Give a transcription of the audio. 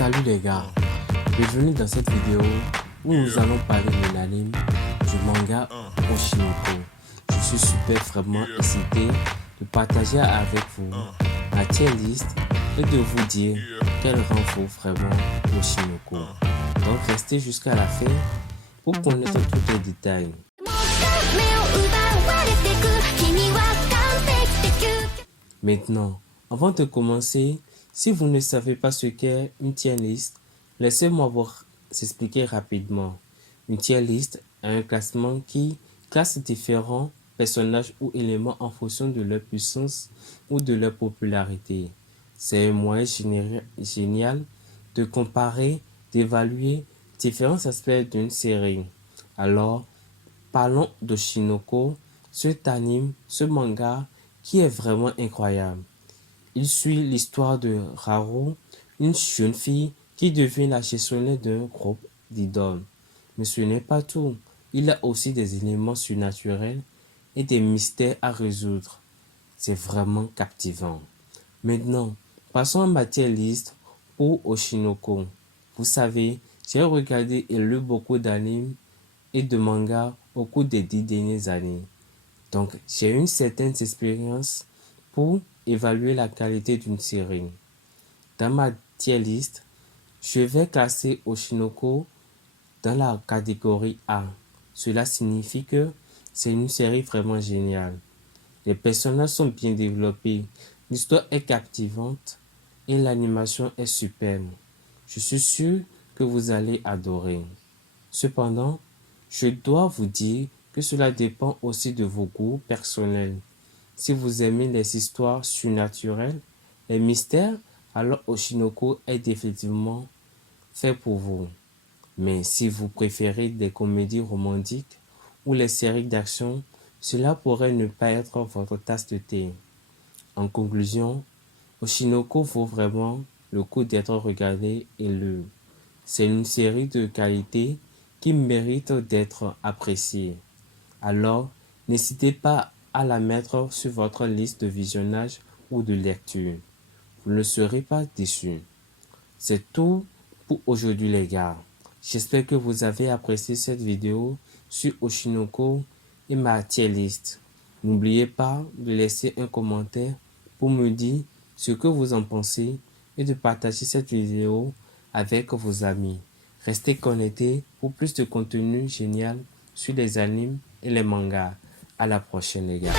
Salut les gars, bienvenue dans cette vidéo où nous allons parler de l'anime du manga Oshinoko. Je suis vraiment excité de partager avec vous ma tier list et de vous dire quel rend vaut vraiment Oshinoko. Donc restez jusqu'à la fin pour connaître tous les détails. Maintenant, avant de commencer, si vous ne savez pas ce qu'est une tier list, laissez-moi vous expliquer rapidement. Une tier list est un classement qui classe différents personnages ou éléments en fonction de leur puissance ou de leur popularité. C'est un moyen génial de comparer, d'évaluer différents aspects d'une série. Alors, parlons de Oshinoko, cet anime, ce manga qui est vraiment incroyable. Il suit l'histoire de Haru, une jeune fille qui devient la gestionnaire d'un groupe d'idoles. Mais ce n'est pas tout. Il y a aussi des éléments surnaturels et des mystères à résoudre. C'est vraiment captivant. Maintenant, passons à ma tier list pour Oshinoko. Vous savez, j'ai regardé et lu beaucoup d'animes et de mangas au cours des 10 dernières années. Donc, j'ai une certaine expérience pour évaluer la qualité d'une série. Dans ma tier list, je vais classer Oshinoko dans la catégorie A. Cela signifie que c'est une série vraiment géniale. Les personnages sont bien développés, l'histoire est captivante et l'animation est superbe. Je suis sûr que vous allez adorer. Cependant, je dois vous dire que cela dépend aussi de vos goûts personnels. Si vous aimez les histoires surnaturelles, les mystères, alors Oshinoko est définitivement fait pour vous. Mais si vous préférez des comédies romantiques ou les séries d'action, cela pourrait ne pas être votre tasse de thé. En conclusion, Oshinoko vaut vraiment le coup d'être regardé et lu. C'est une série de qualité qui mérite d'être appréciée. Alors, n'hésitez pas à la mettre sur votre liste de visionnage ou de lecture. Vous ne serez pas déçus. C'est tout pour aujourd'hui les gars. J'espère que vous avez apprécié cette vidéo sur Oshinoko et ma tier list. N'oubliez pas de laisser un commentaire pour me dire ce que vous en pensez et de partager cette vidéo avec vos amis. Restez connectés pour plus de contenu génial sur les animes et les mangas. À la prochaine les gars.